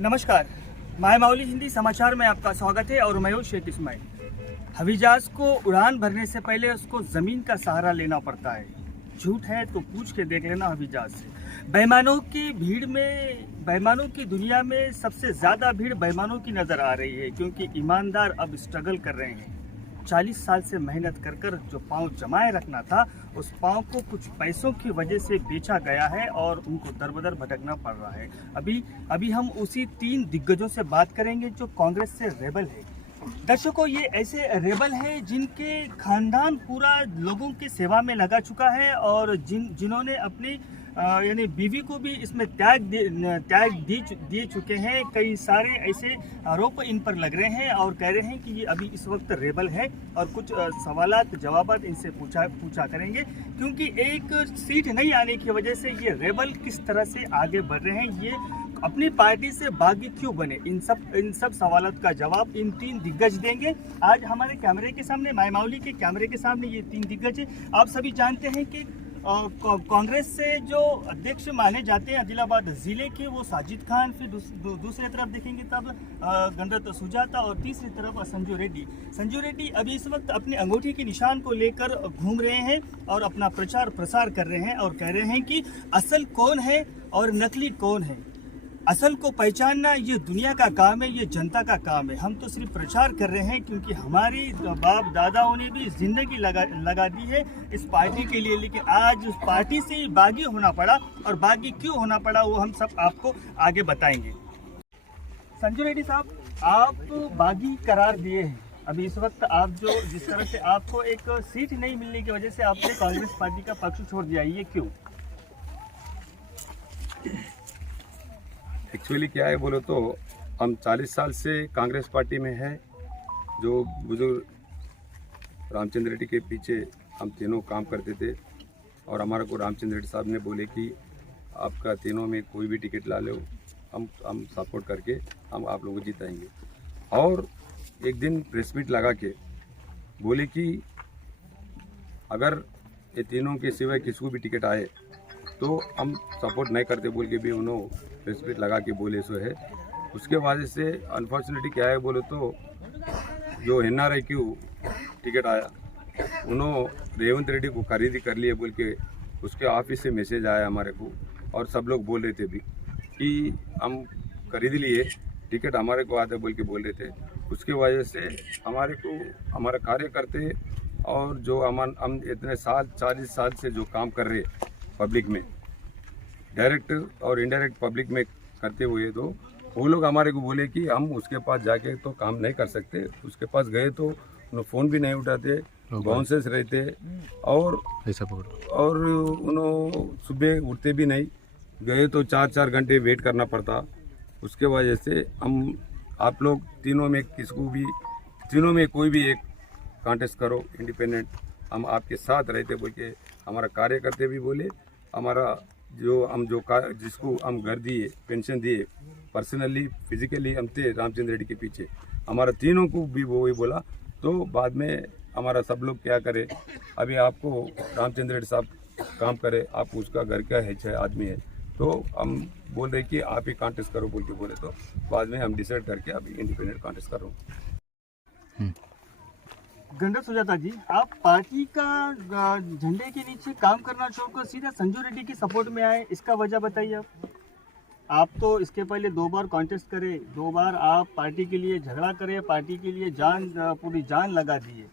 नमस्कार, माय माउली हिंदी समाचार में आपका स्वागत है और मैं हूं शेख इस्माइल। हवाई जहाज को उड़ान भरने से पहले उसको ज़मीन का सहारा लेना पड़ता है। झूठ है तो पूछ के देख लेना हवाई जहाज से। बेईमानों की भीड़ में, बेईमानों की दुनिया में सबसे ज़्यादा भीड़ बेईमानों की नज़र आ रही है, क्योंकि ईमानदार अब स्ट्रगल कर रहे हैं। 40 साल से मेहनत कर कर जो पाँव जमाए रखना था, उस पाँव को कुछ पैसों की वजह से बेचा गया है और उनको दर-बदर भटकना पड़ रहा है। अभी हम उसी 3 दिग्गजों से बात करेंगे जो कांग्रेस से रेबल है। दर्शकों, ये ऐसे रेबल हैं जिनके खानदान पूरा लोगों की सेवा में लगा चुका है और जिन्होंने अपनी यानी बीवी को भी इसमें त्याग दिए चुके हैं। कई सारे ऐसे आरोप इन पर लग रहे हैं और कह रहे हैं कि ये अभी इस वक्त रेबल है और कुछ सवालात जवाबात इनसे पूछा करेंगे, क्योंकि एक सीट नहीं आने की वजह से ये रेबल किस तरह से आगे बढ़ रहे हैं, ये अपनी पार्टी से बागी क्यों बने, इन सब सवालों का जवाब इन 3 दिग्गज देंगे। आज हमारे कैमरे के सामने, माय माउली के कैमरे के सामने ये 3 दिग्गज है। आप सभी जानते हैं कि कांग्रेस से जो अध्यक्ष माने जाते हैं आदिलाबाद जिले के, वो साजिद खान, फिर दूसरी तरफ देखेंगे तब गणरत्न सुजाता और तीसरी तरफ संजू रेड्डी अभी इस वक्त अपने अंगूठी के निशान को लेकर घूम रहे हैं और अपना प्रचार प्रसार कर रहे हैं और कह रहे हैं कि असल कौन है और नकली कौन है। असल को पहचानना ये दुनिया का काम है, ये जनता का काम है। हम तो सिर्फ प्रचार कर रहे हैं, क्योंकि हमारी बाप दादाओं ने भी जिंदगी लगा दी है इस पार्टी के लिए, लेकिन आज उस पार्टी से बागी होना पड़ा, और बागी क्यों होना पड़ा वो हम सब आपको आगे बताएंगे। संजू रेड्डी साहब, आप बागी करार दिए हैं। अभी इस वक्त आप जो जिस तरह से आपको एक सीट नहीं मिलने की वजह से आपने कांग्रेस पार्टी का पक्ष छोड़ दिया, ये क्यों? एक्चुअली क्या है बोलो तो हम 40 साल से कांग्रेस पार्टी में है। जो बुजुर्ग रामचंद्र रेड्डी के पीछे हम तीनों काम करते थे और हमारे को रामचंद्र रेड्डी साहब ने बोले कि आपका तीनों में कोई भी टिकट ला लो, हम सपोर्ट करके हम आप लोगों को जिताएंगे। और एक दिन प्रेस मीट लगा के बोले कि अगर ये तीनों के सिवाय किसी को भी टिकट आए तो हम सपोर्ट नहीं करते बोल के भी उन्होंने प्रेस मीट लगा के बोले सो है। उसके वजह से अनफॉर्चुनेटली क्या है बोले तो जो NRI क्यों टिकट आया, उन्होंने रेवंत रेड्डी को खरीदी कर लिए बोल के उसके ऑफिस से मैसेज आया हमारे को, और सब लोग बोल रहे थे भी कि हम खरीद लिए टिकट, हमारे को आते बोल के बोल रहे थे। उसके वजह से हमारे को हमारे कार्यकर्ते और जो हम इतने साल 40 साल से जो काम कर रहे पब्लिक में, डायरेक्ट और इनडायरेक्ट पब्लिक में करते हुए, तो वो लोग हमारे को बोले कि हम उसके पास जाके तो काम नहीं कर सकते। उसके पास गए तो उन्होंने फ़ोन भी नहीं उठाते, बाउंसेस रहते और उन्होंने सुबह उठते भी नहीं, गए तो 4-4 घंटे वेट करना पड़ता। उसके वजह से हम आप लोग तीनों में किसको भी, तीनों में कोई भी एक कॉन्टेस्ट करो इंडिपेंडेंट, हम आपके साथ रहते बोल के हमारा कार्यकर्ते भी बोले। हमारा जिसको हम घर दिए, पेंशन दिए, पर्सनली फिजिकली हम थे रामचंद्र रेड्डी के पीछे, हमारा तीनों को भी वो ही बोला। तो बाद में हमारा सब लोग क्या करे, अभी आपको रामचंद्र रेड्डी साहब काम करे, आप उसका घर का है 6 आदमी है, तो हम बोल रहे कि आप ही कॉन्टेस्ट करो बोल के बोले। तो बाद में हम डिसाइड करके अभी इंडिपेंडेंट कॉन्टेस्ट कर रहा हूँ। गणरत्न सुजाता जी, आप पार्टी का झंडे के नीचे काम करना छोड़कर सीधा संजू रेड्डी की सपोर्ट में आए, इसका वजह बताइए। आप तो इसके पहले 2 बार कॉन्टेस्ट करे, 2 बार आप पार्टी के लिए झगड़ा करे, पार्टी के लिए पूरी जान लगा दिए,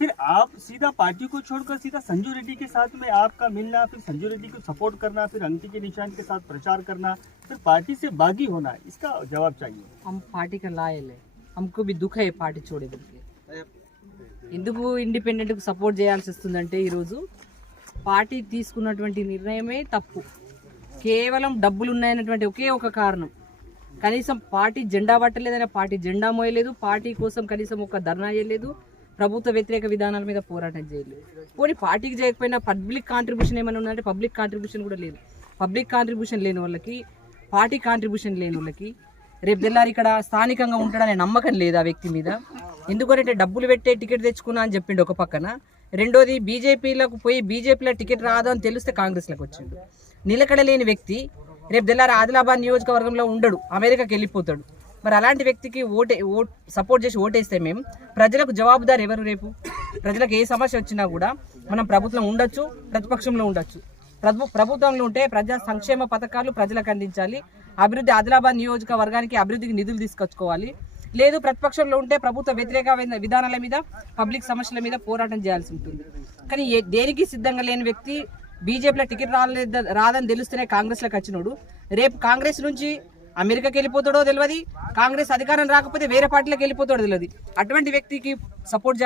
फिर आप सीधा पार्टी को छोड़कर सीधा संजू रेड्डी के साथ में आपका मिलना, फिर संजू रेड्डी को सपोर्ट करना, फिर अंगूठी के निशान के साथ प्रचार करना, फिर पार्टी से बागी होना, इसका जवाब चाहिए। हम पार्टी का लायल है, हमको भी दुख है पार्टी छोड़े बोल ఎందుకు ఇండిపెండెంట్కు సపోర్ట్ చేయాల్సి వస్తుందంటే ఈరోజు పార్టీ తీసుకున్నటువంటి నిర్ణయమే తప్పు. కేవలం డబ్బులు ఉన్నాయన్నటువంటి ఒకే ఒక కారణం. కనీసం పార్టీ జెండా పట్టలేదనే, పార్టీ జెండా మోయలేదు, పార్టీ కోసం కనీసం ఒక ధర్నా చేయలేదు, ప్రభుత్వ వ్యతిరేక విధానాల మీద పోరాటం చేయలేదు. పోనీ పార్టీకి చేయకపోయినా పబ్లిక్ కాంట్రిబ్యూషన్ ఏమైనా ఉందంటే పబ్లిక్ కాంట్రిబ్యూషన్ కూడా లేదు. పబ్లిక్ కాంట్రిబ్యూషన్ లేని వాళ్ళకి, పార్టీ కాంట్రిబ్యూషన్ లేని వాళ్ళకి రేపు తెల్లారి ఇక్కడ స్థానికంగా ఉంటాడనే నమ్మకం లేదు ఆ వ్యక్తి మీద. ఎందుకంటే డబ్బులు పెట్టే టికెట్ తెచ్చుకున్నా అని చెప్పిండు ఒక పక్కన, రెండోది బీజేపీలకు పోయి బీజేపీలో టికెట్ రాదు అని తెలిస్తే కాంగ్రెస్లోకి వచ్చిండు. నిలకడలేని వ్యక్తి రేపు తెల్లారి ఆదిలాబాద్ నియోజకవర్గంలో ఉండడు, అమెరికాకి వెళ్ళిపోతాడు. మరి అలాంటి వ్యక్తికి సపోర్ట్ చేసి ఓటేస్తే మేము ప్రజలకు జవాబుదారు ఎవరు? రేపు ప్రజలకు ఏ సమస్య వచ్చినా కూడా మనం ప్రభుత్వం ఉండొచ్చు, ప్రతిపక్షంలో ఉండొచ్చు. ప్రభుత్వంలో ఉంటే ప్రజా సంక్షేమ పథకాలు ప్రజలకు అందించాలి, అభివృద్ధి ఆదిలాబాద్ నియోజకవర్గానికి అభివృద్ధికి నిధులు తీసుకొచ్చుకోవాలి. లేదు ప్రతిపక్షంలో ఉంటే ప్రభుత్వ వ్యతిరేక విధానాల మీద, పబ్లిక్ సమస్యల మీద పోరాటం చేయాల్సి ఉంటుంది. కానీ దేనికి సిద్ధంగా లేని వ్యక్తి బీజేపీలో టికెట్ రాదని తెలుస్తూనే కాంగ్రెస్లోకి వచ్చినోడు రేపు కాంగ్రెస్ నుంచి అమెరికాకి వెళ్ళిపోతాడో తెలియదు, కాంగ్రెస్ అధికారం రాకపోతే వేరే పార్టీలకు వెళ్ళిపోతాడో తెలియదు. అటువంటి వ్యక్తికి సపోర్ట్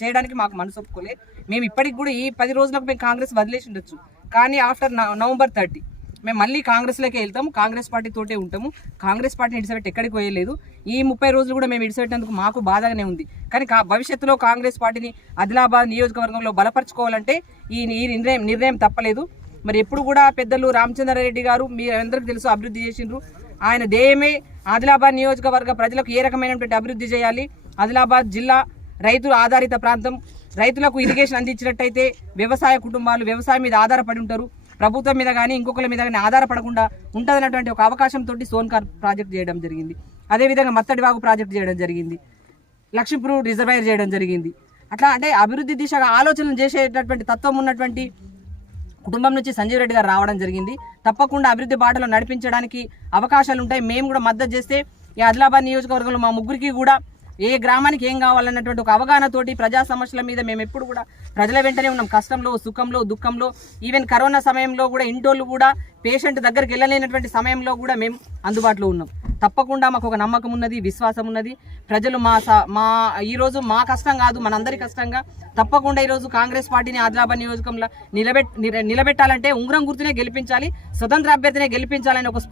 చేయడానికి మాకు మనసు ఒప్పుకోలేదు. మేము ఇప్పటికి కూడా ఈ 10 రోజులకు మేము కాంగ్రెస్ వదిలేసి ఉండొచ్చు, కానీ ఆఫ్టర్ నవంబర్ 30 మేము మళ్ళీ కాంగ్రెస్లోకి వెళ్తాము, కాంగ్రెస్ పార్టీ తోటే ఉంటాము. కాంగ్రెస్ పార్టీని ఇడిచిపెట్టి ఎక్కడికి పోయలేదు. ఈ 30 రోజులు కూడా మేము ఇడిచిపెట్టేందుకు మాకు బాధగానే ఉంది. కానీ భవిష్యత్తులో కాంగ్రెస్ పార్టీని ఆదిలాబాద్ నియోజకవర్గంలో బలపరచుకోవాలంటే ఈ నిర్ణయం తప్పలేదు. మరి ఎప్పుడు కూడా పెద్దలు రామచంద్రారెడ్డి గారు మీ అందరికీ తెలుసు అభివృద్ధి చేసిండ్రు. ఆయన ధ్యేయమే ఆదిలాబాద్ నియోజకవర్గ ప్రజలకు ఏ రకమైనటువంటి అభివృద్ధి చేయాలి. ఆదిలాబాద్ జిల్లా రైతుల ఆధారిత ప్రాంతం. రైతులకు ఇరిగేషన్ అందించినట్టయితే వ్యవసాయ కుటుంబాలు వ్యవసాయం మీద ఆధారపడి ఉంటారు. ప్రభుత్వం మీద కానీ ఇంకొకరి మీద కానీ ఆధారపడకుండా ఉంటుందన్నటువంటి ఒక అవకాశంతో సోన్కార్ ప్రాజెక్ట్ చేయడం జరిగింది. అదేవిధంగా మత్తడివాగు ప్రాజెక్ట్ చేయడం జరిగింది, లక్ష్మీపూర్ రిజర్వాయర్ చేయడం జరిగింది. అట్లా అంటే అభివృద్ధి దిశగా ఆలోచనలు చేసేటటువంటి తత్వం ఉన్నటువంటి కుటుంబం నుంచి సంజీవ్ రెడ్డి గారు రావడం జరిగింది. తప్పకుండా అభివృద్ధి బాటలో నడిపించడానికి అవకాశాలు ఉంటాయి. మేము కూడా మద్దతు చేస్తే ఈ ఆదిలాబాద్ నియోజకవర్గంలో మా ముగ్గురికి కూడా ఏ గ్రామానికి ఏం కావాలన్నటువంటి ఒక అవగాహనతోటి ప్రజా సమస్యల మీద మేము ఎప్పుడు కూడా ప్రజల వెంటనే ఉన్నాం. కష్టంలో, సుఖంలో, దుఃఖంలో, ఈవెన్ కరోనా సమయంలో కూడా ఇంటోళ్ళు కూడా పేషెంట్ దగ్గరికి వెళ్ళలేనటువంటి సమయంలో కూడా మేము అందుబాటులో ఉన్నాం. తప్పకుండా మాకు ఒక నమ్మకం ఉన్నది, విశ్వాసం ఉన్నది. ప్రజలు ఈరోజు మా కష్టం కాదు, మనందరి కష్టంగా తప్పకుండా ఈరోజు కాంగ్రెస్ పార్టీని ఆదిలాబాద్ నియోజకంలో నిలబెట్టాలంటే ఉంగరం గుర్తునే గెలిపించాలి, స్వతంత్ర అభ్యర్థినే గెలిపించాలని ఒక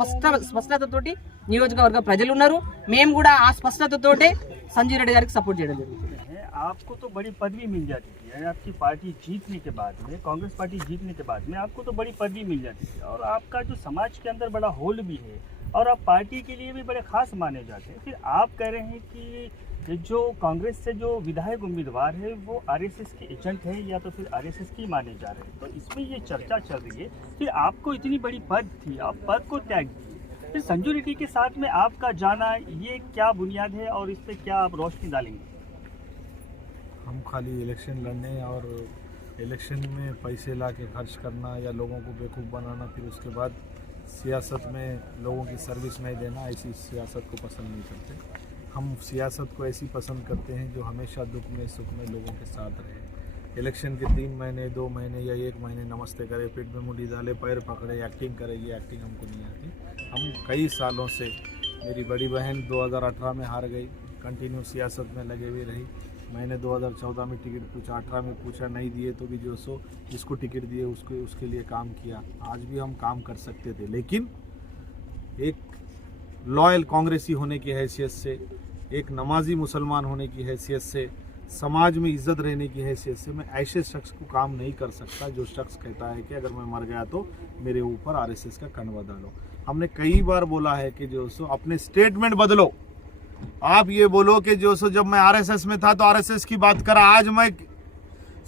స్పష్టతతోటి నియోజకవర్గ ప్రజలు ఉన్నారు. మేము కూడా ఆ స్పష్టతతోటే संजीव रेड्डी गारी सपोर्ट చేయడం జరుగుతుంది. आपको तो बड़ी पदवी मिल जाती है, आपकी पार्टी जीतने के बाद में, कांग्रेस पार्टी जीतने के बाद में आपको तो बड़ी पदवी मिल जाती है और आपका जो समाज के अंदर बड़ा होल्ड भी है और आप पार्टी के लिए भी बड़े खास माने जाते हैं। फिर आप कह रहे हैं कि जो कांग्रेस से जो विधायक उम्मीदवार है वो आरएसएस के एजेंट है या तो फिर आरएसएस की माने जा रहे हैं, तो इसमें ये चर्चा चल रही है। फिर आपको इतनी बड़ी पद थी, आप पद को त्याग दिए, फिर संजू रेड्डी के साथ में आपका जाना, ये क्या बुनियाद है और इस पर क्या आप रोशनी डालेंगे? हम खाली इलेक्शन लड़ने और इलेक्शन में पैसे ला के खर्च करना या लोगों को बेवकूफ़ बनाना, फिर उसके बाद सियासत में लोगों की सर्विस नहीं देना, ऐसी सियासत को पसंद नहीं करते। हम सियासत को ऐसी पसंद करते हैं जो हमेशा दुख में सुख में लोगों के साथ रहे। इलेक्शन के 3 महीने 2 महीने या 1 महीने नमस्ते करे, पेट में मुंडी डाले, पैर पकड़े, एक्टिंग करे, ये एक्टिंग हमको नहीं आती। हम कई सालों से, मेरी बड़ी बहन 2018 में हार गई, कंटिन्यू सियासत में लगे हुए रही। मैंने 2014 में टिकट पूछा, 18 में पूछा, नहीं दिए तो भी जो सो जिसको टिकट दिए उसके लिए काम किया। आज भी हम काम कर सकते थे, लेकिन एक लॉयल कांग्रेसी होने की हैसियत से, एक नमाजी मुसलमान होने की हैसियत से, समाज में इज्जत रहने की हैसियत से मैं ऐसे शख्स को काम नहीं कर सकता जो शख्स कहता है कि अगर मैं मर गया तो मेरे ऊपर आरएसएस का कनवा डालो। हमने कई बार बोला है कि जो सो अपने स्टेटमेंट बदलो। आप ये बोलो कि जो सो जब मैं आरएसएस में था तो आरएसएस की बात करा, आज मैं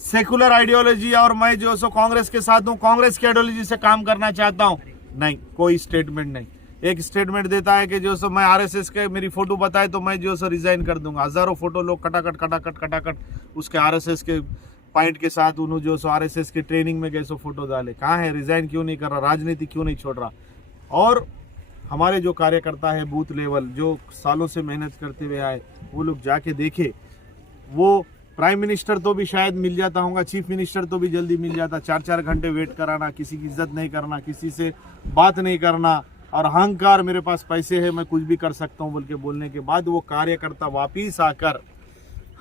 सेकुलर आइडियोलॉजी और मैं जो सो कांग्रेस के साथ हूँ, कांग्रेस की आइडियोलॉजी से काम करना चाहता हूँ। नहीं, कोई स्टेटमेंट नहीं। एक स्टेटमेंट देता है कि जो सो मैं आरएसएस के मेरी फोटो बताए तो मैं जो सो रिजाइन कर दूंगा। हजारों फोटो लोग कटाकट उसके आरएसएस के पॉइंट के साथ उन्होंने जो सो आरएसएस के ट्रेनिंग में गए सो फोटो डाले। कहाँ है, रिजाइन क्यों नहीं कर रहा, राजनीति क्यों नहीं छोड़ रहा? और हमारे जो कार्यकर्ता है बूथ लेवल, जो सालों से मेहनत करते हुए आए, वो लोग जाके देखे। वो प्राइम मिनिस्टर तो भी शायद मिल जाता होगा, चीफ मिनिस्टर तो भी जल्दी मिल जाता। 4-4 घंटे वेट कराना, किसी की इज्जत नहीं करना, किसी से बात नहीं करना और अहंकार, मेरे पास पैसे है मैं कुछ भी कर सकता हूँ बोल के बोलने के बाद वो कार्यकर्ता वापिस आकर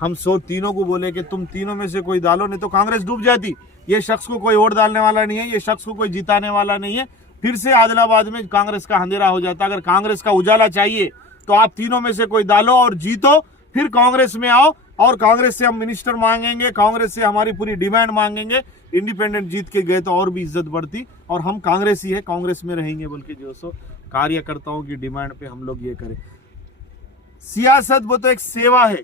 हम तीनों को बोले कि तुम तीनों में से कोई डालो, नहीं तो कांग्रेस डूब जाती। ये शख्स को कोई वोट डालने वाला नहीं है, ये शख्स को कोई जिताने वाला नहीं है। फिर से आदिलाबाद में कांग्रेस का अंधेरा हो जाता। अगर कांग्रेस का उजाला चाहिए तो आप तीनों में से कोई डालो और जीतो, फिर कांग्रेस में आओ और कांग्रेस से हम मिनिस्टर मांगेंगे, कांग्रेस से हमारी पूरी डिमांड मांगेंगे। इंडिपेंडेंट जीत के गए तो और भी इज्जत बढ़ती और हम कांग्रेस ही है, कांग्रेस में रहेंगे बोल के जो सो कार्यकर्ताओं की डिमांड पे हम लोग ये करें। सियासत वो तो एक सेवा है,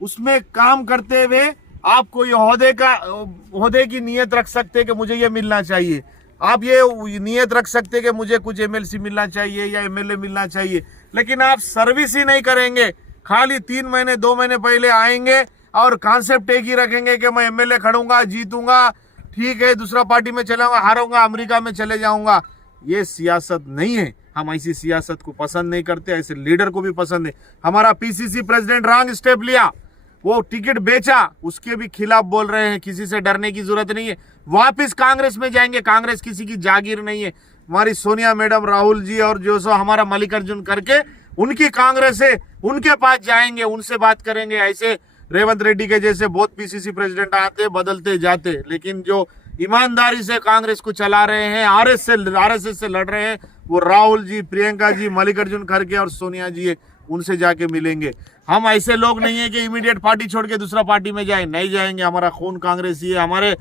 उसमें काम करते हुए आप कोई ओहदे की नीयत रख सकते हैं कि मुझे ये मिलना चाहिए, आप ये नियत रख सकते कि मुझे कुछ एमएलसी मिलना चाहिए या एमएलए मिलना चाहिए, लेकिन आप सर्विस ही नहीं करेंगे। खाली 3 महीने 2 महीने पहले आएंगे और कॉन्सेप्ट एक ही रखेंगे कि मैं एमएलए खड़ूंगा, जीतूंगा, ठीक है, दूसरा पार्टी में चलाऊंगा, हारूंगा, अमेरिका में चले जाऊंगा। ये सियासत नहीं है। हम ऐसी सियासत को पसंद नहीं करते, ऐसे लीडर को भी पसंद नहीं। हमारा पीसीसी प्रेसिडेंट रॉन्ग स्टेप लिया, वो टिकट बेचा, उसके भी खिलाफ बोल रहे हैं। किसी से डरने की जरूरत नहीं है, वापस कांग्रेस में जाएंगे। कांग्रेस किसी की जागीर नहीं है। हमारी सोनिया मैडम, राहुल जी और जो सो हमारा मल्लिकार्जुन करके उनकी कांग्रेस है, उनके पास जाएंगे, उनसे बात करेंगे। ऐसे रेवंत रेड्डी के जैसे बहुत पीसीसी प्रेसिडेंट आते बदलते जाते, लेकिन जो ईमानदारी से कांग्रेस को चला रहे हैं, आरएसएस से लड़ रहे हैं, वो राहुल जी, प्रियंका जी, मल्लिकार्जुन खड़गे और सोनिया जी है। उनसे जाके मिलेंगे। हम ऐसे लोग नहीं है कि इमीडिएट पार्टी छोड़ के दूसरा पार्टी में जाए, नहीं जाएंगे। हमारा खून कांग्रेसी है, हमारे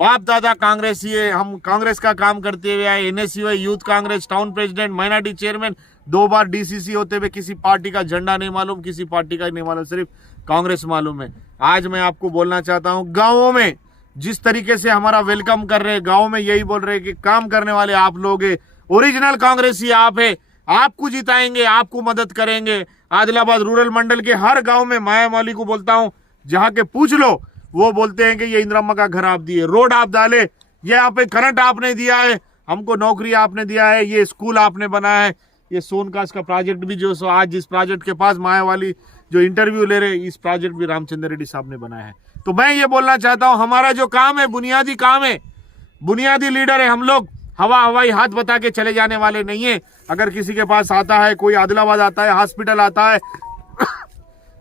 बाप दादा कांग्रेसी है। हम कांग्रेस का काम करते हुए आए। NSUI, youth Congress, town president, minority chairman, 2 बार डीसीसी होते हुए किसी पार्टी का झंडा नहीं मालूम, किसी पार्टी का नहीं मालूम, सिर्फ कांग्रेस मालूम है। आज मैं आपको बोलना चाहता हूँ, गाँवों में जिस तरीके से हमारा वेलकम कर रहे हैं, गाँव में यही बोल रहे हैं कि काम करने वाले आप लोग है, ओरिजिनल कांग्रेसी आप है, आपको जिताएंगे, आपको मदद करेंगे। आदिलाबाद रूरल मंडल के हर गांव में माया मौली को बोलता हूं, जहां के पूछ लो, वो बोलते हैं कि ये इंदिराम्मा का घर आप दिए, रोड आप डाले, ये यहाँ पे करंट आपने दिया है, हमको नौकरी आपने दिया है, ये स्कूल आपने बनाया है। ये सोनकाश का प्रोजेक्ट भी जो सो आज जिस प्रोजेक्ट के पास माया वाली जो इंटरव्यू ले रहे, इस प्रोजेक्ट भी रामचंद्र रेड्डी साहब ने बनाया है। तो मैं ये बोलना चाहता हूँ, हमारा जो काम है बुनियादी काम है, बुनियादी लीडर है हम लोग। हवाई हाथ बता के चले जाने वाले नहीं है। अगर किसी के पास आता है, कोई आदिलाबाद आता है, हॉस्पिटल आता है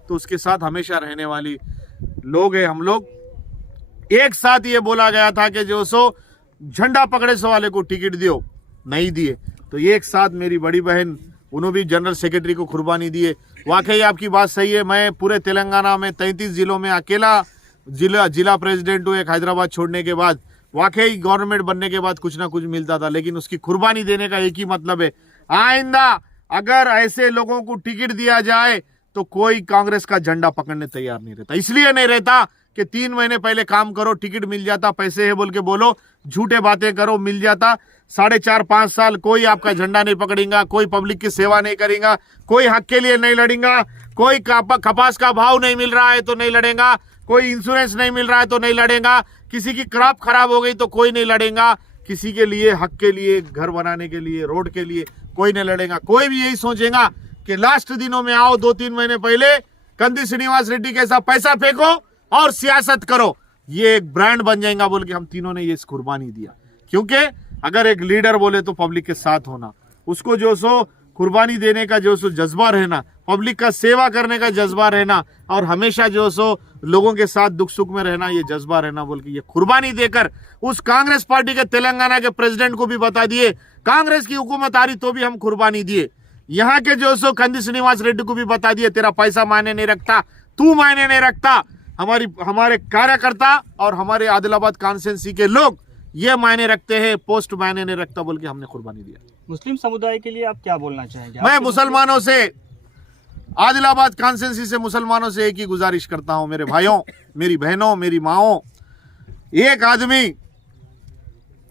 तो उसके साथ हमेशा रहने वाली लोग हैं हम लोग। एक साथ ये बोला गया था कि जो सो झंडा पकड़े सो वाले को टिकट दियो, नहीं दिए। तो एक साथ मेरी बड़ी बहन, उन्होंने भी जनरल सेक्रेटरी को कुर्बानी दी है। वाकई आपकी बात सही है। मैं पूरे तेलंगाना में 33 जिलों में अकेला जिला प्रेसिडेंट हूँ। एक हैदराबाद छोड़ने के बाद, वाकई गवर्नमेंट बनने के बाद कुछ ना कुछ मिलता था, लेकिन उसकी कुर्बानी देने का एक ही मतलब है, आइंदा अगर ऐसे लोगों को टिकट दिया जाए तो कोई कांग्रेस का झंडा पकड़ने तैयार नहीं रहता। इसलिए नहीं रहता कि 3 महीने पहले काम करो, टिकट मिल जाता, पैसे है बोल के बोलो, झूठे बातें करो, मिल जाता। 4.5-5 साल कोई आपका झंडा नहीं पकड़ेगा, कोई पब्लिक की सेवा नहीं करेगा, कोई हक के लिए नहीं लड़ेगा, कोई कपास का भाव नहीं मिल रहा है तो नहीं लड़ेगा, कोई इंश्योरेंस नहीं मिल रहा है तो नहीं लड़ेगा, किसी की क्रॉप खराब हो गई तो कोई नहीं लड़ेगा, किसी के लिए हक के लिए, घर बनाने के लिए, रोड के लिए कोई नहीं लड़ेगा। कोई भी यही सोचेगा कि लास्ट दिनों में आओ, 2-3 महीने पहले कंदी श्रीनिवास रेड्डी के साथ पैसा फेंको और सियासत करो, ये एक ब्रांड बन जाएगा बोल के हम तीनों ने ये कुर्बानी दिया। क्योंकि अगर एक लीडर बोले तो पब्लिक के साथ होना, उसको जो सो कुर्बानी देने का जो सो जज्बा रहना, पब्लिक का सेवा करने का जज्बा रहना और हमेशा जो सो लोगों के साथ दुख सुख में रहना, ये जज्बा रहना बोल के ये कुर्बानी देकर उस कांग्रेस पार्टी के तेलंगाना के प्रेसिडेंट को भी बता दिए, कांग्रेस की हुकूमत आ रही तो भी हम कुर्बानी दिए। यहाँ के जो सो कंदी श्रीनिवास रेड्डी को भी बता दिए, तेरा पैसा मायने नहीं रखता, तू मायने नहीं रखता, हमारे कार्यकर्ता और हमारे आदिलाबाद कॉन्स्टिट्यूंसी के लोग ये मायने रखते हैं, पोस्ट मायने नहीं रखता बोल के हमने कुर्बानी दिया। मुस्लिम समुदाय के लिए आप क्या बोलना चाहेंगे? मैं मुसलमानों से, आदिलाबाद कॉन्स्टिट्यूंसी से मुसलमानों से एक ही गुजारिश करता हूं, मेरे भाइयों, मेरी बहनों, मेरी माओ, एक आदमी,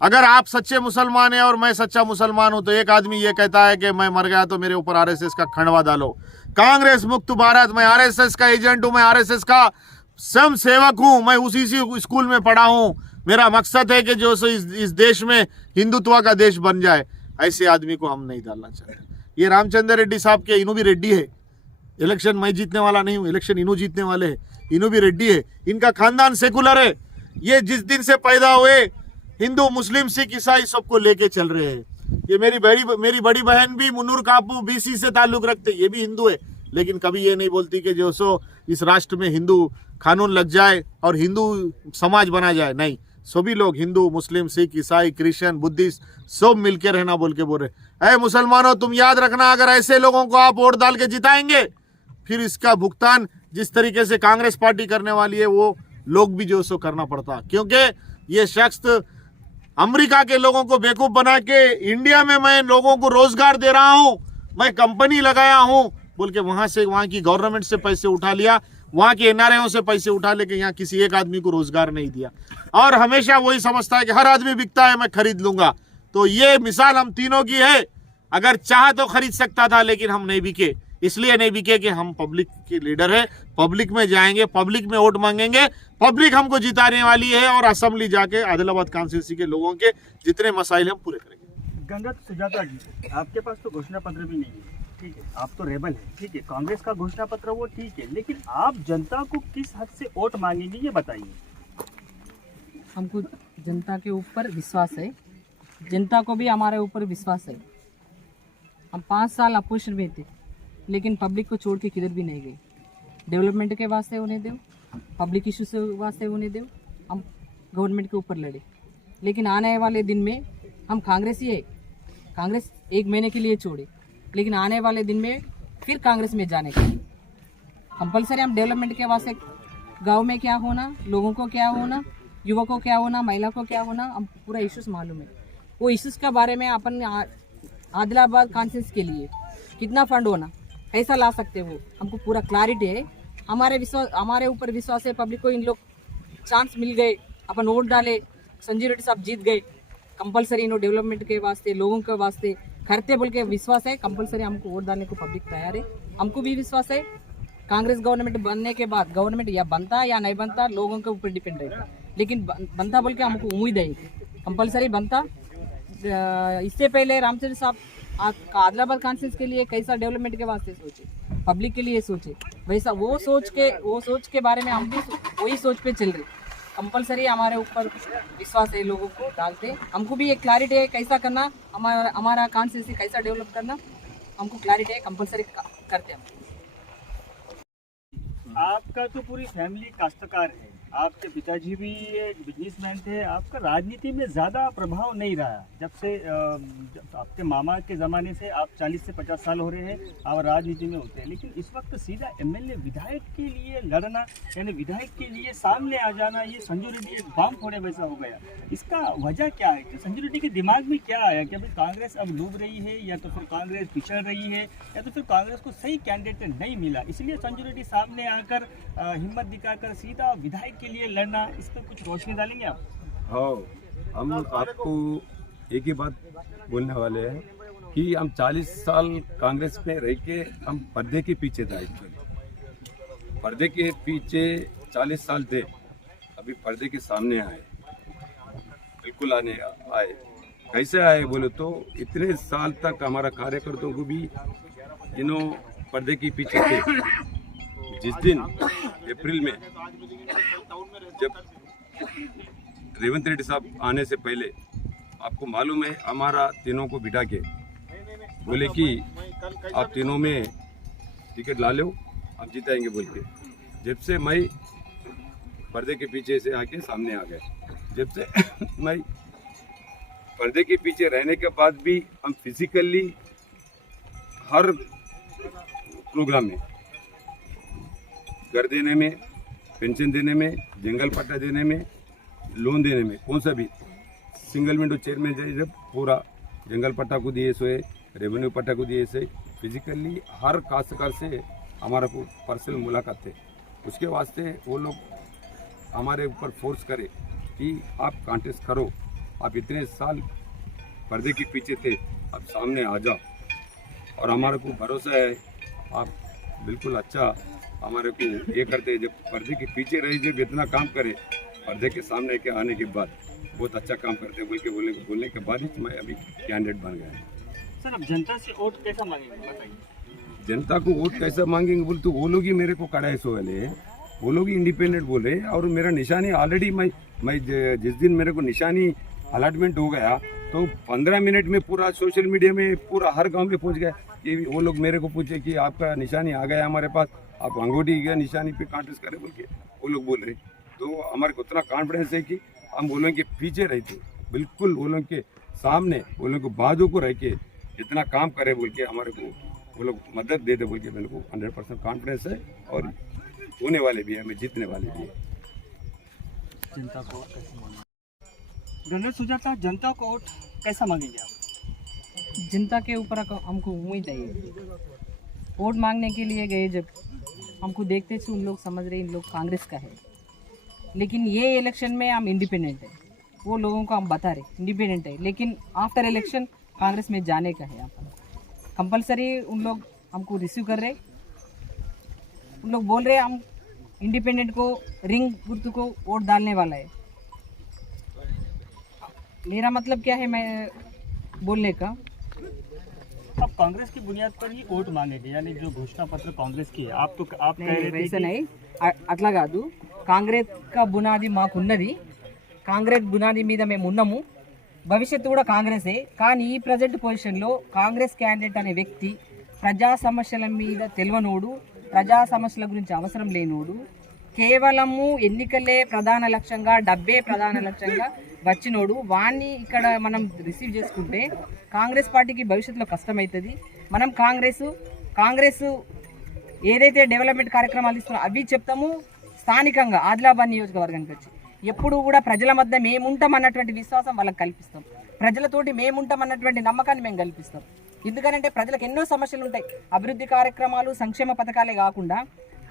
अगर आप सच्चे मुसलमान हैं और मैं सच्चा मुसलमान हूं, तो एक आदमी ये कहता है कि मैं मर गया तो मेरे ऊपर आरएसएस का खंडवा डालो। कांग्रेस मुक्त भारत, मैं आरएसएस का एजेंट हूं, मैं आरएसएस का स्वयं सेवक हूं, मैं उसी स्कूल में पढ़ा हूं। मेरा मकसद है कि जो इस देश में हिंदुत्व का देश बन जाए। ऐसे आदमी को हम नहीं डालना चाहते। ये रामचंद्र रेड्डी साहब के, इन्हों भी रेड्डी है, इलेक्शन मैं जीतने वाला नहीं हूँ, इलेक्शन इन्हों जीतने वाले हैं, इन्हों भी रेड्डी है, इनका खानदान सेकुलर है। ये जिस दिन से पैदा हुए हिंदू, मुस्लिम, सिख, ईसाई सबको लेके चल रहे हैं। ये मेरी बड़ी बहन भी मुन्नूर कापू बीसी से ताल्लुक रखते, ये भी हिंदू है, लेकिन कभी ये नहीं बोलती कि जो सो इस राष्ट्र में हिंदू कानून लग जाए और हिंदू समाज बना जाए। नहीं, सभी लोग हिंदू, मुस्लिम, सिख, ईसाई, क्रिश्चियन, बुद्धिस्ट सब मिलके रहना बोल के बोल रहे। ऐ मुसलमानों, तुम याद रखना, अगर ऐसे लोगों को आप वोट डाल के जिताएंगे, फिर इसका भुगतान जिस तरीके से कांग्रेस पार्टी करने वाली है वो लोग भी जो सो करना पड़ता। क्योंकि ये शख्स अमेरिका के लोगों को बेवकूफ बना के इंडिया में मैं लोगों को रोजगार दे रहा हूं, मैं कंपनी लगाया हूं बोल के वहां की गवर्नमेंट से पैसे उठा लिया, वहाँ के एनआरआईओं से पैसे उठा लेके यहाँ किसी एक आदमी को रोजगार नहीं दिया, और हमेशा वही समझता है कि हर आदमी बिकता है, मैं खरीद लूंगा। तो ये मिसाल हम तीनों की है। अगर चाह तो खरीद सकता था, लेकिन हम नहीं बिके। इसलिए नहीं बिके कि हम पब्लिक के लीडर है, पब्लिक में जाएंगे, पब्लिक में वोट मांगेंगे, पब्लिक हमको जिताने वाली है, और असेंबली जाके आदिलाबाद कॉन्स्टिट्यूंसी के लोगों के जितने मसाइल हम पूरे करेंगे। गंगा सुजाता जी, आपके पास तो घोषणा पत्र भी नहीं है, ठीक है, आप तो रेबल है, ठीक है, कांग्रेस का घोषणा पत्र वो ठीक है, लेकिन आप जनता को किस हद से वोट मांगेंगे ये बताइए। हमको जनता के ऊपर विश्वास है, जनता को भी हमारे ऊपर विश्वास है। हम 5 साल अपोजिशन में थे, लेकिन पब्लिक को छोड़ के किधर भी नहीं गए। डेवलपमेंट के वास्ते उन्हें दो, पब्लिक इश्यूज के वास्ते उन्हें दो, हम गवर्नमेंट के ऊपर लड़े। लेकिन आने वाले दिन में हम कांग्रेस ही है, कांग्रेस 1 महीने के लिए छोड़े, लेकिन आने वाले दिन में फिर कांग्रेस में जाने का कंपलसरी। हम डेवलपमेंट के वास्ते गांव में क्या होना, लोगों को क्या होना, युवकों को क्या होना, महिला को क्या होना, हम पूरा इश्यूज मालूम है। वो इश्यूज के बारे में अपन आदिलाबाद कॉन्फ्रेंस के लिए कितना फंड होना, कैसा ला सकते हो, हमको पूरा क्लैरिटी है। हमारे ऊपर विश्वास है, पब्लिक को इन लोग चांस मिल गए, अपन वोट डाले, संजीव रेड्डी साहब जीत गए, कंपलसरी इन्हों डेवलपमेंट के वास्ते, लोगों के वास्ते करते बोल के विश्वास है। कंपलसरी हमको वोट डालने को पब्लिक तैयार है। हमको भी विश्वास है कांग्रेस गवर्नमेंट बनने के बाद, गवर्नमेंट या बनता या नहीं बनता लोगों के ऊपर डिपेंड रहेगा, लेकिन बनता बोल के हमको उम्मीद है कंपलसरी बनता। इससे पहले रामचंद्र साहब आदिलाबाद कॉन्फ्रेंस के लिए कैसा डेवलपमेंट के वास्ते सोचे, पब्लिक के लिए सोचे, वैसा वो सोच के बारे में हम भी वही सोच पे चल रहे। कंपलसरी हमारे ऊपर विश्वास है, लोगों को डालते। हमको भी एक क्लैरिटी है कैसा करना, हमारा कॉन्फ्रेंस कैसा डेवलप करना, हमको क्लैरिटी है, कंपलसरी करते हम। आपका तो पूरी फैमिली काश्तकार है, आपके पिताजी भी बिजनेसमैन थे, आपका राजनीति में ज़्यादा प्रभाव नहीं रहा। जब आपके मामा के ज़माने से आप 40 से 50 साल हो रहे हैं आप राजनीति में होते हैं, लेकिन इस वक्त सीधा एमएलए विधायक के लिए लड़ना, यानी विधायक के लिए सामने आ जाना, ये संजू रेड्डी एक बाम फोड़े वैसा हो गया। इसका वजह क्या है कि संजू रेड्डी के दिमाग में क्या आया कि अभी कांग्रेस अब डूब रही है, या तो फिर कांग्रेस पिछड़ रही है, या तो फिर कांग्रेस को सही कैंडिडेट नहीं मिला, इसलिए संजू रेड्डी सामने आकर हिम्मत दिखाकर सीधा विधायक के लिए लड़ना, इस पर कुछ रोशनी डालेंगे आप? हाँ, हम आपको एक ही बात बोलने वाले हैं कि हम 40 साल कांग्रेस में रह के हम पर्दे के पीछे थे। एक्चुअली पर्दे के पीछे 40 साल थे, अभी पर्दे के सामने आए, बिल्कुल आए। कैसे आए बोले तो इतने साल तक हमारा कार्यकर्ताओं को भी जिन्हों पर्दे के पीछे थे, जिस दिन अप्रैल में जब रेवंत रेड्डी साहब आने से पहले आपको मालूम है हमारा तीनों को बिठा के बोले कि आप तीनों में टिकट ला लो, आप जिताएंगे बोल के। जब से मैं पर्दे के पीछे से आके सामने आ गए, जब से मैं पर्दे के पीछे रहने के बाद भी हम फिजिकली हर प्रोग्राम में घर देने में, पेंशन देने में, जंगल पट्टा देने में, लोन देने में, कौन सा भी सिंगल विंडो चेयरमैन जब पूरा जंगल पट्टा को दिए सोए, रेवेन्यू पट्टा को दिए से, फिजिकली हर काश्तकार से हमारा को पर्सनल मुलाकात थे। उसके वास्ते वो लोग हमारे ऊपर फोर्स करे कि आप कॉन्टेस्ट करो, आप इतने साल पर्दे के पीछे थे, आप सामने आ जाओ, और हमारे को भरोसा है आप बिल्कुल अच्छा हमारे को ये करते। जब पर्दे के पीछे रहे, जब इतना काम करे, पर्दे के सामने के आने के बाद बहुत अच्छा काम करते बोल के बोलने के बाद ही मैं अभी कैंडिडेट बन गया। सर, अब जनता से वोट कैसा मांगेंगे बताइए? जनता को वोट कैसा मांगेंगे बोले तो वो लोग ही मेरे को कड़ाई सो वाले हैं, वो लोग ही इंडिपेंडेंट बोले। और मेरा निशानी ऑलरेडी मैं जिस दिन मेरे को निशानी अलॉटमेंट हो गया तो 15 मिनट में पूरा सोशल मीडिया में पूरा हर गांव में पहुंच गया कि वो लोग मेरे को पूछे कि आपका निशानी आ गया हमारे पास, आप अंगूठी गया निशानी पे कॉन्टेस्ट करें बोल के वो लोग बोल रहे। तो हमारे को उतना कॉन्फिडेंस है कि हम वो लोगों के पीछे रहते, बिल्कुल वो लोगों के सामने, वो लोगों को बाजू को रह के जितना काम करे बोल के हमारे को वो लोग मदद देते बोल के मेरे को 100% कॉन्फिडेंस है, और होने वाले भी है, हमें जीतने वाले भी है। जनता को वोट कैसे मांगेंगे? गणेश सुजाता, जनता को वोट कैसा मांगेंगे आप? जनता के ऊपर हमको उम्मीद है, वोट मांगने के लिए गए जब हमको देखते थे उन लोग समझ रहे इन लोग कांग्रेस का है, लेकिन ये इलेक्शन में हम इंडिपेंडेंट है, वो लोगों को हम बता रहे इंडिपेंडेंट है, लेकिन आफ्टर इलेक्शन कांग्रेस में जाने का है। यहाँ पर कंपलसरी उन लोग हमको रिसीव कर रहे, उन लोग बोल रहे हम इंडिपेंडेंट को रिंग गुर्तु को वोट डालने वाला है। मेरा मतलब क्या है मैं बोलने का, अब कांग्रेस की बुनियाद पर ही वोट मांगेंगे, यानी जो घोषणा पत्र कांग्रेस की है, आप कह नहीं, रहे थे वैसा कि- नहीं అట్లా కాదు, కాంగ్రెస్ కా బునాది మాకున్నది, కాంగ్రెస్ బునాది మీద మేము ఉన్నాము, భవిష్యత్తు కూడా కాంగ్రెసే. కానీ ఈ ప్రజెంట్ పొజిషన్లో కాంగ్రెస్ క్యాండిడేట్ అనే వ్యక్తి ప్రజా సమస్యల మీద తెలియనోడు, ప్రజా సమస్యల గురించి అవసరం లేనోడు, కేవలము ఎన్నికలే ప్రధాన లక్ష్యంగా, డబ్బే ప్రధాన లక్ష్యంగా వచ్చినోడు, వాణ్ణి ఇక్కడ మనం రిసీవ్ చేసుకుంటే కాంగ్రెస్ పార్టీకి భవిష్యత్తులో కష్టమవుతుంది. మనం కాంగ్రెస్ ఏదైతే డెవలప్మెంట్ కార్యక్రమాలు ఇస్తున్నామో అవి చెప్తాము. స్థానికంగా ఆదిలాబాద్ నియోజకవర్గానికి వచ్చి ఎప్పుడు కూడా ప్రజల మధ్య మేముంటాం అన్నటువంటి విశ్వాసం వాళ్ళకి కల్పిస్తాం, ప్రజలతోటి మేముంటాం అన్నటువంటి నమ్మకాన్ని మేము కల్పిస్తాం. ఎందుకంటే ప్రజలకు ఎన్నో సమస్యలు ఉంటాయి, అభివృద్ధి కార్యక్రమాలు సంక్షేమ పథకాలే కాకుండా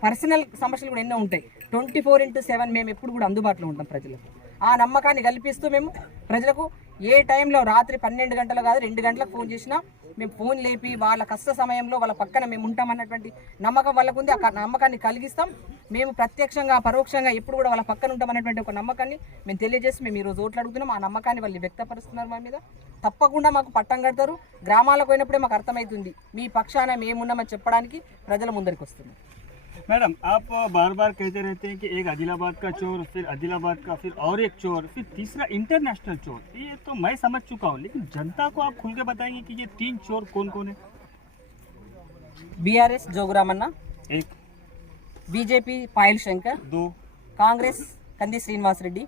పర్సనల్ సమస్యలు కూడా ఎన్నో ఉంటాయి. 24/7 మేము ఎప్పుడు కూడా అందుబాటులో ఉంటాం ప్రజలకు. ఆ నమ్మకాన్ని కల్పిస్తూ మేము ప్రజలకు ఏ టైంలో రాత్రి 12 గంటలు కాదు 2 గంటలకు ఫోన్ చేసినా మేము ఫోన్ లేపి వాళ్ళ కష్ట సమయంలో వాళ్ళ పక్కన మేము ఉంటామన్నటువంటి నమ్మకం వాళ్ళకు ఉంది. ఆ నమ్మకాన్ని కలిగిస్తాం. మేము ప్రత్యక్షంగా పరోక్షంగా ఎప్పుడు కూడా వాళ్ళ పక్కన ఉంటామన్నటువంటి ఒక నమ్మకాన్ని మేము తెలియజేసి మేము ఈరోజు ఓట్లు అడుగుతున్నాం. ఆ నమ్మకాన్ని వాళ్ళు వ్యక్తపరుస్తున్నారు మా మీద. తప్పకుండా మాకు పట్టం కడతారు. గ్రామాలకు పోయినప్పుడే మాకు అర్థమవుతుంది మీ పక్షాన మేమున్నామని చెప్పడానికి ప్రజల ముందరికి వస్తున్నారు. मैडम, आप बार बार कहते रहते हैं कि एक आदिलाबाद का चोर, फिर आदिलाबाद का, फिर और एक चोर, फिर तीसरा इंटरनेशनल चोर. ये तो मैं समझ चुका हूँ, लेकिन जनता को आप खुल के बताएंगे कि ये 3 चोर कौन कौन है? बीआरएस जोगरामन्ना, 1, बीजेपी पायल शंकर, 2. कांग्रेस कंदी श्रीनिवास रेड्डी.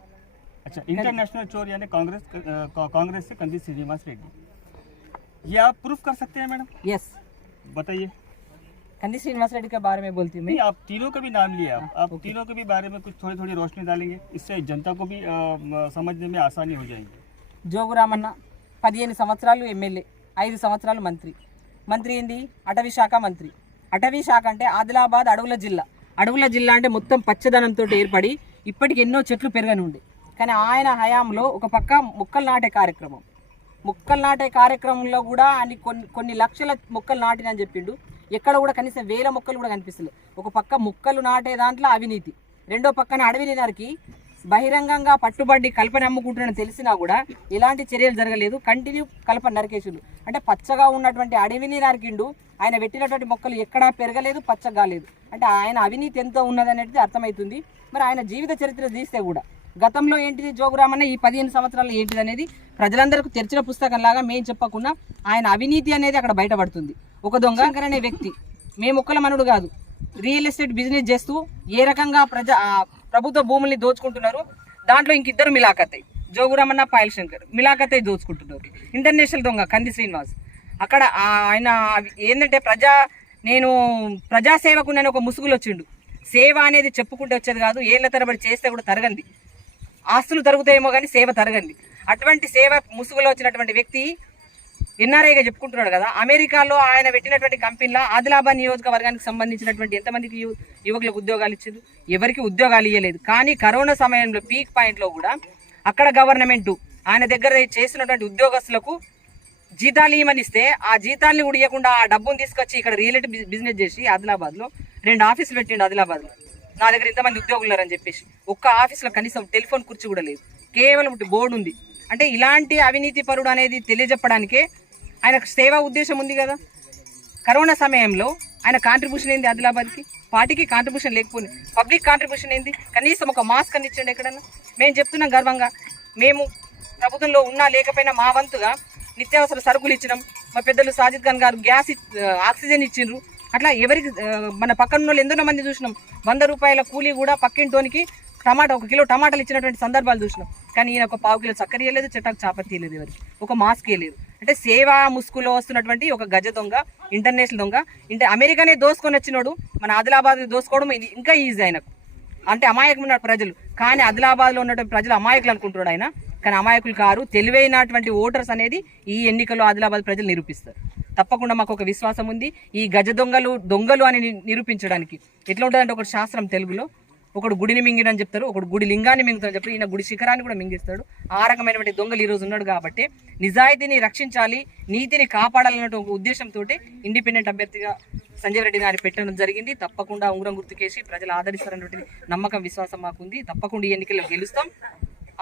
अच्छा, इंटरनेशनल चोर यानी कांग्रेस से कंदी श्रीनिवास रेड्डी. ये आप प्रूफ कर सकते हैं मैडम? यस, बताइए. कंदी श्रीनिवास रेड्डी के बारे में बोलती हूँ मैं. नहीं, आप तीनों का भी नाम लिया, आप तीनों के भी बारे में कुछ थोड़ी रोशनी डालेंगे, इससे जनता को भी समझने में आसानी हो जाएगी. జోగురామన్న 15 సంవత్సరాలు ఎమ్మెల్యే, 5 సంవత్సరాలు మంత్రి ఏంది అటవీ శాఖ మంత్రి. అటవీ శాఖ అంటే ఆదిలాబాద్ అడవుల జిల్లా అంటే మొత్తం పచ్చదనంతో ఏర్పడి ఇప్పటికి ఎన్నో చెట్లు పెరగని ఉండే. కానీ ఆయన హయాంలో ఒక పక్క మొక్కలు నాటే కార్యక్రమంలో కూడా ఆయన కొన్ని లక్షల మొక్కలు నాటినని చెప్పిండు. ఎక్కడ కూడా కనీసం 1000 మొక్కలు కూడా కనిపిస్తలేదు. ఒక పక్క మొక్కలు నాటే దాంట్లో అవినీతి, రెండో పక్కన అడవిని నరికి బహిరంగంగా పట్టుబడి కల్పన అమ్ముకుంటున్నారని తెలిసినా కూడా ఎలాంటి చర్యలు జరగలేదు. కంటిన్యూ కల్పన నరికేసుడు. అంటే పచ్చగా ఉన్నటువంటి అడవిని నరికిండు. ఆయన పెట్టినటువంటి మొక్కలు ఎక్కడా పెరగలేదు, పచ్చగా లేదు. అంటే ఆయన అవినీతి ఎంతో ఉన్నదనేది అర్థమవుతుంది. మరి ఆయన జీవిత చరిత్ర తీస్తే కూడా గతంలో ఏంటిది జోగురామన్న, ఈ 15 సంవత్సరాలు ఏంటిది అనేది ప్రజలందరికీ తెరిచిన పుస్తకం లాగా మేము చెప్పకుండా ఆయన అవినీతి అనేది అక్కడ బయటపడుతుంది. ఒక దొంగంకర్ అనే వ్యక్తి మేము ఒక్కల మనుడు కాదు, రియల్ ఎస్టేట్ బిజినెస్ చేస్తూ ఏ రకంగా ప్రభుత్వ భూముల్ని దోచుకుంటున్నారు. దాంట్లో ఇంకిద్దరు మిలాఖత్, జోగురామన్న పాయల్ శంకర్ మిలాఖత్ దోచుకుంటున్నారు. ఇంటర్నేషనల్ దొంగ కంది శ్రీనివాస్. అక్కడ ఆయన ఏంటంటే నేను ప్రజాసేవకు నేను ఒక ముసుగులు వచ్చిండు. సేవ అనేది చెప్పుకుంటే వచ్చేది కాదు, ఏళ్ల తరబడి చేస్తే కూడా తరగంది. ఆస్తులు తరుగుతాయేమో కానీ సేవ తరగంది. అటువంటి సేవ ముసుగులో వచ్చినటువంటి వ్యక్తి ఎన్ఆర్ఐగా చెప్పుకుంటున్నాడు కదా. అమెరికాలో ఆయన పెట్టినటువంటి కంపెనీలో ఆదిలాబాద్ నియోజకవర్గానికి సంబంధించినటువంటి ఎంతమందికి యువకులకు ఉద్యోగాలు ఇచ్చారు? ఎవరికి ఉద్యోగాలు ఇవ్వలేదు. కానీ కరోనా సమయంలో పీక్ పాయింట్లో కూడా అక్కడ గవర్నమెంట్ ఆయన దగ్గర చేసినటువంటి ఉద్యోగస్తులకు జీతాలు ఇవ్వమని ఇస్తే ఆ జీతాలని కూడా ఇవ్వకుండా ఆ డబ్బును తీసుకొచ్చి ఇక్కడ రియల్ ఎస్టేట్ బిజినెస్ చేసి ఆదిలాబాద్లో 2 ఆఫీసులు పెట్టిండు. ఆదిలాబాద్లో నా దగ్గర ఇంతమంది ఉద్యోగులు ఉన్నారని చెప్పేసి ఒక్క ఆఫీస్లో కనీసం టెలిఫోన్ కుర్చీ కూడా లేదు, కేవలం బోర్డు ఉంది. అంటే ఇలాంటి అవినీతి పరుడు అనేది తెలియజెప్పడానికే ఆయనకు సేవా ఉద్దేశం ఉంది కదా. కరోనా సమయంలో ఆయన కాంట్రిబ్యూషన్ ఏంది? ఆదిలాబాద్కి పార్టీకి కాంట్రిబ్యూషన్ లేకపోయింది, పబ్లిక్ కాంట్రిబ్యూషన్ ఏంది? కనీసం ఒక మాస్క్ అని ఇచ్చండి ఎక్కడన్నా. మేము చెప్తున్నాం గర్వంగా, మేము ప్రభుత్వంలో ఉన్నా లేకపోయినా మా వంతుగా నిత్యావసర సరుకులు ఇచ్చినాం. మా పెద్దలు సాజిద్ ఖాన్ గారు గ్యాస్ ఆక్సిజన్ ఇచ్చిండ్రు. అట్లా ఎవరికి మన పక్కన వాళ్ళు ఎందరో మంది చూసినాం. 100 రూపాయల కూలీ కూడా పక్కింటోనికి 1 కిలో టమాటాలు ఇచ్చినటువంటి సందర్భాలు చూసినాం. కానీ ఈయన ఒక 1/4 కిలో చక్కెర ఇవ్వలేదు, చెట్టాకు చాపత్తి ఇవ్వలేదు, ఎవరికి ఒక మాస్క్ ఇవ్వలేదు. అంటే సేవా ముసుగులో వస్తున్నటువంటి ఒక గజ దొంగ, ఇంటర్నేషనల్ దొంగ. అమెరికానే దోసుకొని వచ్చినోడు మన ఆదిలాబాద్ని దోసుకోవడం ఇది ఇంకా ఈజీ ఆయనకు. అంటే అమాయకమైన ప్రజలు, కానీ ఆదిలాబాద్లో ఉన్నటువంటి ప్రజలు అమాయకులు అనుకుంటున్నాడు ఆయన. కానీ అమాయకులు కారు, తెలివైనటువంటి ఓటర్స్ అనేది ఈ ఎన్నికల్లో ఆదిలాబాద్ ప్రజలు నిరూపిస్తారు. తప్పకుండా మాకు ఒక విశ్వాసం ఉంది. ఈ గజ దొంగలు అని నిరూపించడానికి ఎట్లా ఉంటుందంటే, ఒక శాస్త్రం తెలుగులో ఒకడు గుడిని మింగినని చెప్తారు, ఒకడు గుడి లింగాన్ని మింగుతారని చెప్తారు, ఈయన గుడి శిఖరాన్ని కూడా మింగిస్తాడు. ఆ రకమైనటువంటి దొంగలు ఈరోజు ఉన్నాడు. కాబట్టి నిజాయితీని రక్షించాలి, నీతిని కాపాడాలనే ఉద్దేశంతో ఇండిపెండెంట్ అభ్యర్థిగా సంజయ్ రెడ్డి గారిని పెట్టడం జరిగింది. తప్పకుండా ఉంగరం గుర్తుకేసి ప్రజలు ఆదరిస్తారన్నటువంటి నమ్మకం, విశ్వాసం మాకుంది. తప్పకుండా ఈ ఎన్నికల్లో గెలుస్తాం.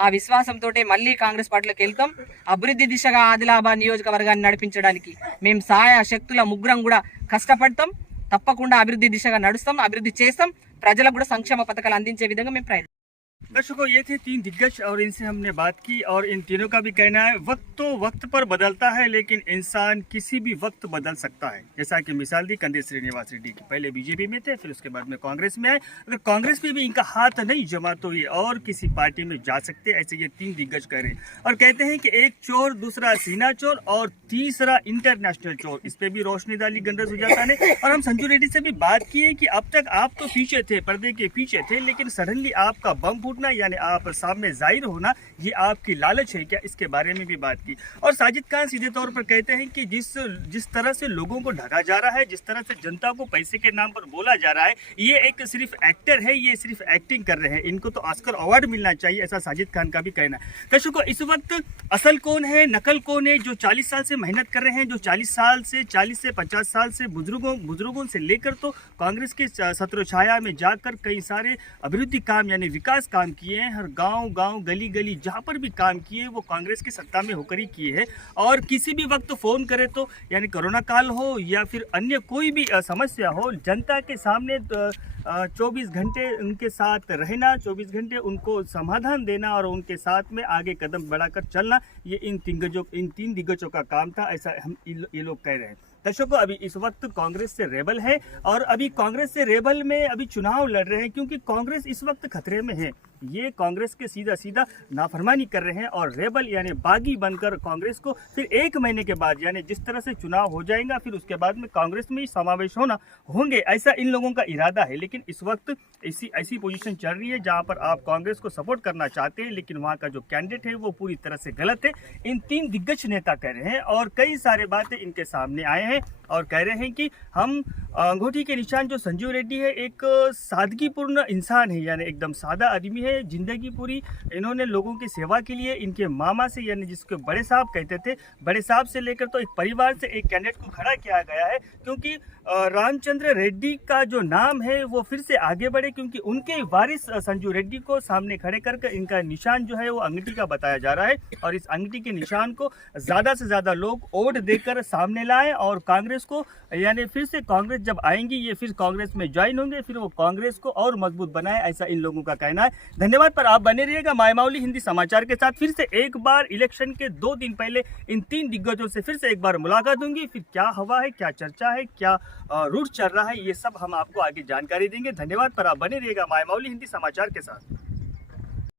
ఆ విశ్వాసంతో మళ్ళీ కాంగ్రెస్ పార్టీలోకి వెళ్తాం. అభివృద్ధి దిశగా ఆదిలాబాద్ నియోజకవర్గాన్ని నడిపించడానికి మేము శక్తుల ముగ్గురం కూడా కష్టపడతాం. తప్పకుండా అభివృద్ధి దిశగా నడుస్తాం, అభివృద్ధి చేస్తాం. ప్రజలకు కూడా సంక్షేమ పథకాలు అందించే విధంగా మేము ప్రయత్నం. दर्शकों, ये थे 3 दिग्गज और इनसे हमने बात की और इन तीनों का भी कहना है वक्त तो वक्त पर बदलता है, लेकिन इंसान किसी भी वक्त बदल सकता है। जैसा कि मिसाल दी कंदेश श्रीनिवास रेड्डी की, पहले बीजेपी में थे, फिर उसके बाद में कांग्रेस में आए। अगर कांग्रेस में भी इनका हाथ नहीं जमा तो ये और किसी पार्टी में जा सकते, ऐसे ये 3 दिग्गज कह रहे हैं। और कहते हैं कि एक चोर, दूसरा सीना चोर और तीसरा इंटरनेशनल चोर। इस पे भी रोशनी डाली गणेश सुजाता ने। और हम संजू रेड्डी से भी बात की है कि अब तक आप तो पीछे थे, पर्दे के पीछे थे, लेकिन सडनली आपका बम फूटना यानी आप सामने जाहिर होना, ये आपकी लालच है क्या? इसके बारे में भी बात की। और साजिद खान सीधे तौर पर कहते हैं कि जिस तरह से लोगों को ढका जा रहा है, जिस तरह से जनता को पैसे के नाम पर बोला जा रहा है, ये एक सिर्फ एक्टर है, ये सिर्फ एक्टिंग कर रहे हैं, इनको तो ऑस्कर अवार्ड मिलना चाहिए, ऐसा साजिद खान का भी कहना है। दर्शकों, इस वक्त असल कौन है, नकल कौन है? जो 40 साल से मेहनत कर रहे हैं, जो 40 से 50 साल से बुजुर्गों से लेकर तो कांग्रेस के छत्र छाया में जाकर कई सारे अभिवृद्धि काम यानी विकास काम किए हैं। हर गांव गली गली जहां पर भी काम किए वो कांग्रेस की सत्ता में होकर ही किए हैं। और किसी भी वक्त फोन करे तो यानी कोरोना काल हो या फिर अन्य कोई भी समस्या हो, जनता के सामने 24 घंटे उनके साथ रहना, 24 घंटे उनको समाधान देना और उनके साथ में आगे कदम बढ़ाकर चलना, ये इन 3 दिग्गजों का काम था, ऐसा हम ये लोग कह रहे हैं। दर्शकों, अभी इस वक्त कांग्रेस से रेबल है और अभी कांग्रेस से रेबल में अभी चुनाव लड़ रहे हैं, क्योंकि कांग्रेस इस वक्त खतरे में है। ये कांग्रेस के सीधा नाफरमानी कर रहे हैं और रेबल यानी बागी बनकर कांग्रेस को फिर 1 महीने के बाद यानी जिस तरह से चुनाव हो जाएगा, फिर उसके बाद में कांग्रेस में ही समावेश होंगे, ऐसा इन लोगों का इरादा है। लेकिन इस वक्त ऐसी पोजीशन चल रही है जहां पर आप कांग्रेस को सपोर्ट करना चाहते हैं, लेकिन वहां का जो कैंडिडेट है वो पूरी तरह से गलत है। इन 3 दिग्गज नेता कह रहे हैं और कई सारे बातें इनके सामने आए हैं और कह रहे हैं कि हम अंगूठी के निशान जो संजीव रेड्डी है एक सादगीपूर्ण इंसान है, यानी एकदम सादा आदमी है। जिंदगी पूरी इन्होंने लोगों की सेवा के लिए इनके मामा से यानी जिसको बड़े साहब कहते थे, बड़े साहब से लेकर तो एक परिवार से एक कैंडिडेट को खड़ा किया गया है, क्योंकि रामचंद्र रेड्डी का जो नाम है वो फिर से आगे बढ़े, क्योंकि उनके वारिस संजू रेड्डी को सामने खड़े करके इनका निशान जो है वो अंगूठी का बताया जा रहा है। और इस अंगूठी के निशान को ज़्यादा से ज़्यादा लोग वोट देकर सामने लाएं और कांग्रेस को यानी फिर से कांग्रेस जब आएंगी ये फिर कांग्रेस में ज्वाइन होंगे, फिर वो कांग्रेस को और मजबूत बनाए, ऐसा इन लोगों का कहना है। धन्यवाद। पर आप बने रहिएगा मायमावली हिंदी समाचार के साथ। फिर से एक बार इलेक्शन के 2 दिन पहले इन 3 दिग्गजों से फिर से एक बार मुलाकात होंगी, फिर क्या हवा है, क्या चर्चा है, क्या रूट चल रहा है, ये सब हम आपको आगे जानकारी देंगे। धन्यवाद। पर आप बने रहिएगा मायमावली हिंदी समाचार के साथ।